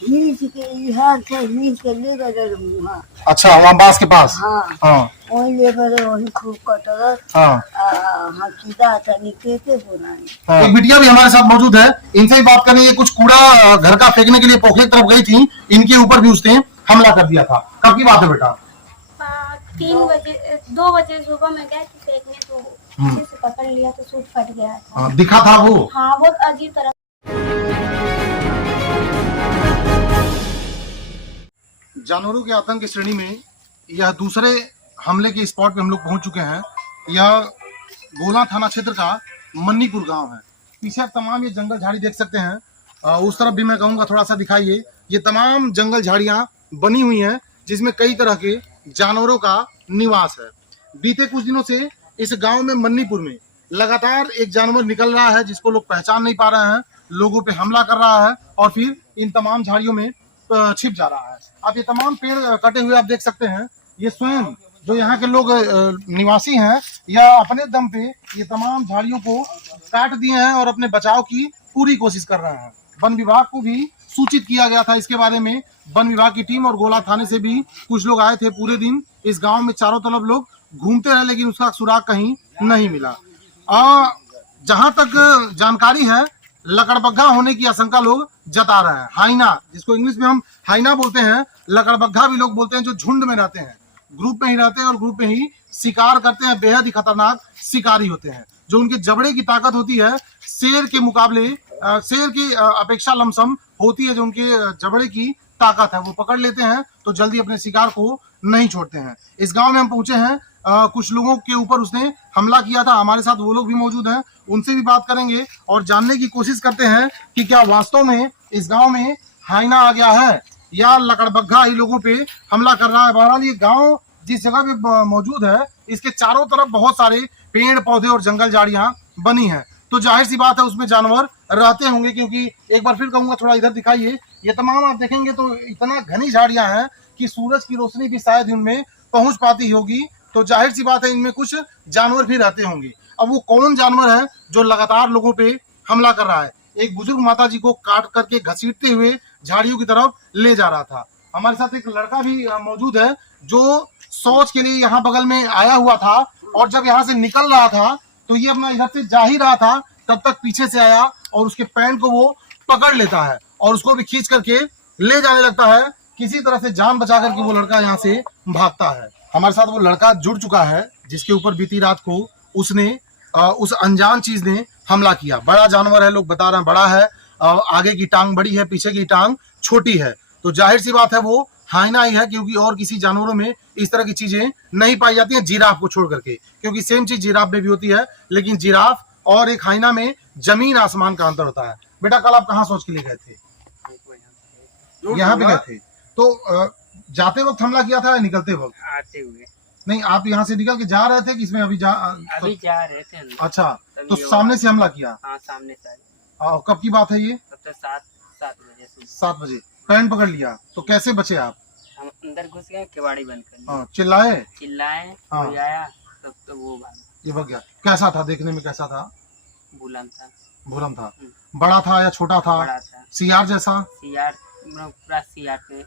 नीच के इहार से नीच के ले गए मुहा। अच्छा, वहाँ बांस के पास। हाँ हाँ वही ले गए, वही खूब कटल। हाँ हाँ सीधा तनी के बोलाए। हाँ। एक बिटिया भी हमारे साथ मौजूद है, इनसे ही बात करेंगे। कुछ कूड़ा घर का फेंकने के लिए पोखरे की तरफ गई थी, इनके ऊपर भी उसने हमला कर दिया था। कब की बात है बेटा? 3 बजे 2 बजे सुबह में गए थे फेंकने, तो पीछे से पकड़ लिया तो सूट फट गया था। हाँ, दिखा था वो? हाँ बहुत अजीब तरह। जानवरों के आतंक की श्रेणी में यह दूसरे हमले के स्पॉट पे हम लोग पहुंच चुके हैं। यह गोला थाना क्षेत्र का मन्नीपुर गांव है। पीछे आप तमाम ये जंगल झाड़ी देख सकते हैं। उस तरफ भी मैं कहूँगा थोड़ा सा दिखाइए। ये तमाम जंगल झाड़ियाँ बनी हुई हैं जिसमें कई तरह के जानवरों का निवास है। बीते कुछ दिनों से इस गांव में मन्नीपुर में लगातार एक जानवर निकल रहा है जिसको लोग पहचान नहीं पा रहे हैं, लोगों पे हमला कर रहा है और फिर इन तमाम झाड़ियों में छिप जा रहा है। आप ये तमाम पेड़ कटे हुए आप देख सकते हैं। ये स्वयं जो यहाँ के लोग निवासी हैं या अपने दम पे ये तमाम झाड़ियों को काट दिए हैं और अपने बचाव की पूरी कोशिश कर रहे हैं। वन विभाग को भी सूचित किया गया था इसके बारे में। वन विभाग की टीम और गोला थाने से भी कुछ लोग आए थे। पूरे दिन इस गांव में चारों तरफ लोग घूमते रहे लेकिन उसका सुराग कहीं नहीं मिला। जहां तक जानकारी है लकड़बग्घा होने की आशंका लोग जता रहे हैं। हाइना, जिसको इंग्लिश में हम हाइना बोलते हैं, लकड़बग्घा भी लोग बोलते हैं, जो झुंड में रहते हैं, ग्रुप में ही रहते हैं और ग्रुप में ही शिकार करते हैं। बेहद ही खतरनाक शिकारी होते हैं। जो उनके जबड़े की ताकत होती है शेर के मुकाबले, शेर की अपेक्षा लमसम होती है। जो उनके जबड़े की ताकत है वो पकड़ लेते हैं तो जल्दी अपने शिकार को नहीं छोड़ते हैं। इस गांव में हम पहुंचे हैं। कुछ लोगों के ऊपर उसने हमला किया था। हमारे साथ वो लोग भी मौजूद हैं, उनसे भी बात करेंगे और जानने की कोशिश करते हैं कि क्या वास्तव में इस गांव में हाइना आ गया है या लकड़बग्घा ही लोगों पे हमला कर रहा है। बहरहाल ये गांव जिस जगह पे मौजूद है इसके चारों तरफ बहुत सारे पेड़ पौधे और जंगल झाड़ियां बनी हैं, तो जाहिर सी बात है उसमें जानवर रहते होंगे। क्योंकि एक बार फिर कहूंगा थोड़ा इधर दिखाइए। ये तमाम आप देखेंगे तो इतना घनी झाड़ियां हैं कि सूरज की रोशनी भी शायद इनमें पहुंच पाती होगी, तो जाहिर सी बात है इनमें कुछ जानवर भी रहते होंगे। अब वो कौन जानवर है जो लगातार लोगों पे हमला कर रहा है? एक बुजुर्ग माता जी को काट करके घसीटते हुए झाड़ियों की तरफ ले जा रहा था। हमारे साथ एक लड़का भी मौजूद है जो शौच के लिए यहाँ बगल में आया हुआ था और जब यहाँ से निकल रहा था तो ये अपना इधर से जा ही रहा था, तब तक पीछे से आया और उसके पैंट को वो पकड़ लेता है और उसको भी खींच करके ले जाने लगता है। किसी तरह से जान बचा करके वो लड़का यहाँ से भागता है। हमारे साथ वो लड़का जुड़ चुका है जिसके ऊपर बीती रात को उसने उस अनजान चीज ने हमला किया। बड़ा जानवर है, लोग बता रहे हैं बड़ा है, आगे की टांग बड़ी है, पीछे की टांग छोटी है, तो जाहिर सी बात है वो हाइना ही है। क्योंकि और किसी जानवरों में इस तरह की चीजें नहीं पाई जाती हैं, जिराफ को छोड़ करके, क्योंकि सेम चीज जिराफ में भी होती है, लेकिन जिराफ और एक हाइना में जमीन आसमान का अंतर होता है। बेटा कल आप कहाँ सोच के लिए गए थे? यहाँ पे गए थे। तो जाते वक्त हमला किया था या निकलते वक्त? आते हुए। नहीं, आप यहाँ से निकल के जा रहे थे कि इसमें अभी जा रहे थे अंदर। अच्छा, तो सामने से हमला किया? हाँ सामने से। कब की बात है ये? तो 7 बजे। 7 बजे पैंट पकड़ लिया, तो कैसे बचे आप? हम अंदर घुस गए, केवाड़ी बंद कर लिया। चिल्लाए? हाँ। कोई आया तब तो वो ये भाग गया। कैसा था देखने में? कैसा था? भूलम था। बड़ा था या छोटा था? बड़ा था। सियार जैसा? सियार पूरा सियार के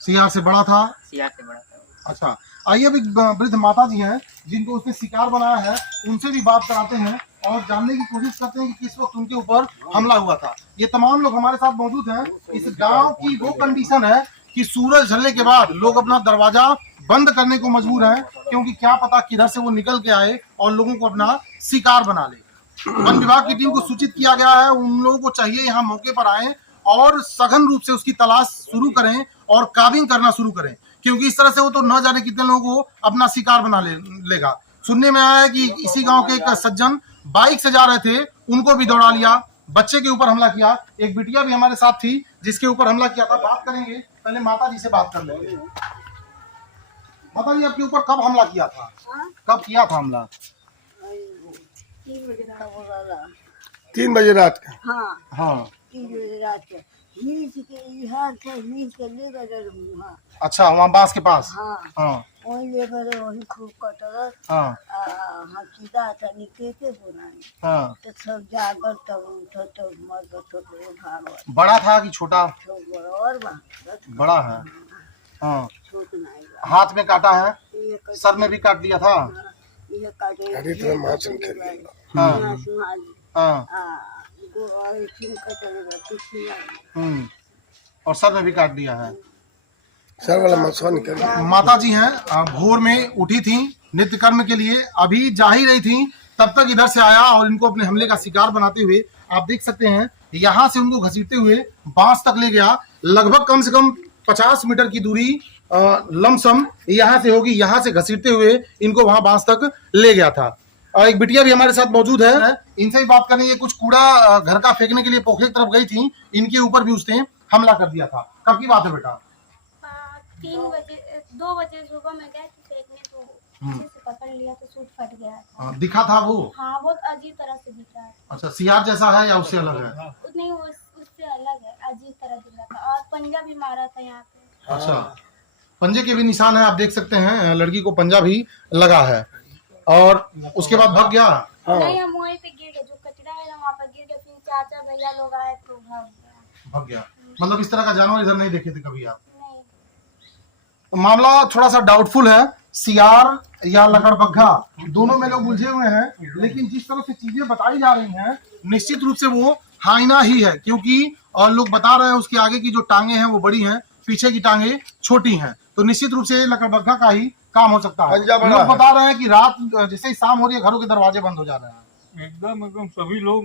सियार से बड़ा था? सियार से बड़ा था। अच्छा, आइए अभी वृद्ध माता जी हैं जिनको उसने शिकार बनाया है, उनसे भी बात कराते हैं और जानने की कोशिश करते हैं कि किस वक्त उनके ऊपर हमला हुआ था। ये तमाम लोग हमारे साथ मौजूद हैं। इस गांव की वो कंडीशन है कि सूरज ढलने के बाद लोग अपना दरवाजा बंद करने को मजबूर हैं, क्योंकि क्या पता किधर से वो निकल के आए और लोगों को अपना शिकार बना ले। वन विभाग की टीम को सूचित किया गया है, उन लोगों को चाहिए यहाँ मौके पर आए और सघन रूप से उसकी तलाश शुरू करें और काबिंग करना शुरू करें, क्योंकि इस तरह से वो तो न जाने कितने लोगों को अपना शिकार बना लेगा। सुनने में आया है कि इसी गांव के एक सज्जन बाइक से जा रहे थे, उनको भी दौड़ा लिया, बच्चे के ऊपर हमला किया। एक बिटिया भी हमारे साथ थी जिसके ऊपर हमला किया था। बात करेंगे, पहले माता जी से बात कर लेंगे। माता जी, आपके ऊपर कब हमला किया था? कब किया था हमला? 3 बजे रात का। 3 बजे रात का? हाँ हाँ। 3 बजे रात के नीच के यहाँ थे नीच के ले गए मुहा अच्छा वहाँ बांस के पास। हाँ हाँ वही ले गए वही खूब कटल हाँ हम सीधा था निके बनाने हाँ। तो सब जागर तब उठो तो मर्द तो भागवत बड़ा था कि छोटा? और बड़ा है। हाँ छोट नहीं हाथ में काटा है, ये कट- सर में भी काट दिया था। ये काटे हाँ हाँ और सर में भी काट दिया है। सर वाला मछुआ निकल माता जी हैं भोर में उठी थी नित्य कर्म के लिए, अभी जा ही रही थी तब तक इधर से आया और इनको अपने हमले का शिकार बनाते हुए आप देख सकते हैं यहाँ से उनको घसीटते हुए बांस तक ले गया। लगभग कम से कम 50 मीटर की दूरी लमसम यहाँ से होगी, यहाँ से घसीटते हुए इनको वहां बांस तक ले गया था। एक बिटिया भी हमारे साथ मौजूद है, इनसे भी बात करें। ये कुछ कूड़ा घर का फेंकने के लिए पोखरे की तरफ गई थी, इनके ऊपर भी उसने हमला कर दिया था। कब की बात है बेटा? 2 बजे सुबह में गए थे फेंकने तो पीछे से पकड़ लिया तो सूट फट गया था। दिखा था वो? हाँ बहुत अजीब तरह से दिख रहा था। अच्छा सियार जैसा है या उससे अलग है? नहीं उससे अलग है, अजीब तरह दिख रहा था और पंजा भी मारा था यहाँ पे। अच्छा पंजे के भी निशान है, आप देख सकते हैं लड़की को पंजा भी लगा है और उसके बाद भाग गया। नहीं हम वहीं पे गिर गए, जो कचरा है वहाँ पे गिर गए, फिर चाचा भैया लोग आए तो भाग गया। मतलब इस तरह का जानवर इधर नहीं देखे थे कभी आप? नहीं मामला थोड़ा सा डाउटफुल है, सियार या लकड़बग्घा दोनों में लोग उलझे हुए हैं, लेकिन जिस तरह से चीजें बताई जा रही हैं निश्चित रूप से वो हाइना ही है, क्योंकि और लोग बता रहे हैं उसके आगे की जो टांगे हैं वो बड़ी हैं, पीछे की टांगे छोटी हैं, तो निश्चित रूप से लकड़बग्घा का ही काम हो सकता है। लोग बता रहे हैं कि रात जैसे ही शाम हो रही है घरों के दरवाजे बंद हो जा रहे हैं, एकदम सभी लोग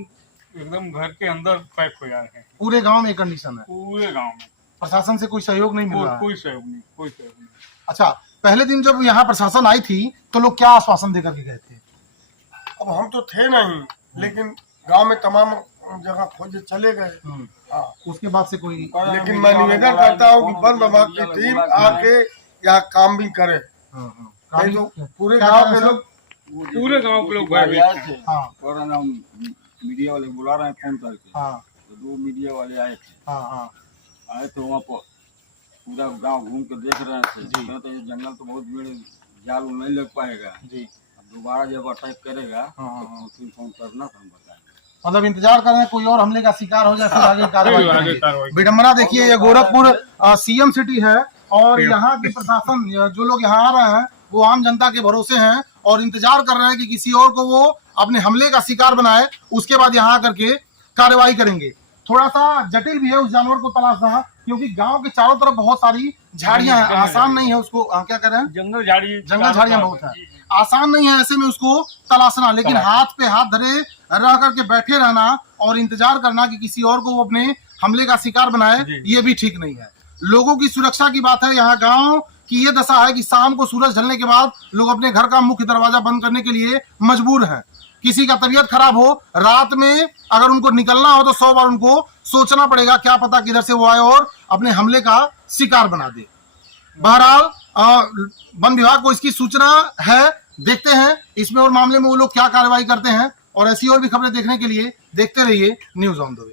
एकदम घर के अंदर पैक हो जा रहे हैं। पूरे गांव में कंडीशन है, पूरे गांव में प्रशासन से कोई सहयोग नहीं मिल रहा है। कोई सहयोग नहीं। अच्छा पहले दिन जब यहाँ प्रशासन आई थी तो लोग क्या आश्वासन देकर के गए थे? अब हम तो थे नहीं, लेकिन गांव में तमाम जगह खोजे चले गए। हाँ। उसके बाद से कोई? लेकिन मैं निवेदन करता हूँ कि वन विभाग की टीम आके यहाँ काम भी करे। नहीं तो पूरे गांव के लोग भयभीत हैं। हाँ और ना मीडिया वाले बुला रहे हैं फोन करके। हाँ तो 2 मीडिया वाले आए थे। हाँ आए तो वहाँ पर पूरा गांव घूम के देख रहे थे। कहते ये जंगल तो बहुत बड़े, जाल नहीं लग पाएगा जी। अब दोबारा जब अटैक करेगा हाँ। तो फोन करना तो हम बताएंगे। मतलब इंतजार कर रहे हैं कोई और हमले का शिकार हो जाए फिर आगे कार्रवाई करेंगे। विडम्बना देखिए, ये गोरखपुर सीएम सिटी है और यहाँ के प्रशासन जो लोग यहाँ आ रहे हैं वो आम जनता के भरोसे हैं और इंतजार कर रहे हैं कि किसी और को वो अपने हमले का शिकार बनाए, उसके बाद यहाँ आकर के कार्रवाई करेंगे। थोड़ा सा जटिल भी है उस जानवर को तलाशना, क्योंकि गांव के चारों तरफ बहुत सारी झाड़ियां हैं, आसान नहीं है उसको क्या कह रहे हैं, जंगल झाड़ियां बहुत है, आसान नहीं है ऐसे में उसको तलाशना। लेकिन हाथ पे हाथ धरे रह करके बैठे रहना और इंतजार करना कि किसी और को वो अपने हमले का शिकार बनाए, ये भी ठीक नहीं है। लोगों की सुरक्षा की बात है, यहाँ गांव की ये दशा है कि शाम को सूरज ढलने के बाद लोग अपने घर का मुख्य दरवाजा बंद करने के लिए मजबूर हैं। किसी का तबीयत खराब हो, रात में अगर उनको निकलना हो तो 100 बार उनको सोचना पड़ेगा, क्या पता किधर से वो आए और अपने हमले का शिकार बना दे। बहरहाल वन विभाग को इसकी सूचना है, देखते हैं इसमें और मामले में वो लोग क्या कार्रवाई करते हैं। और ऐसी और भी खबरें देखने के लिए देखते रहिए न्यूज़ ऑन द वे।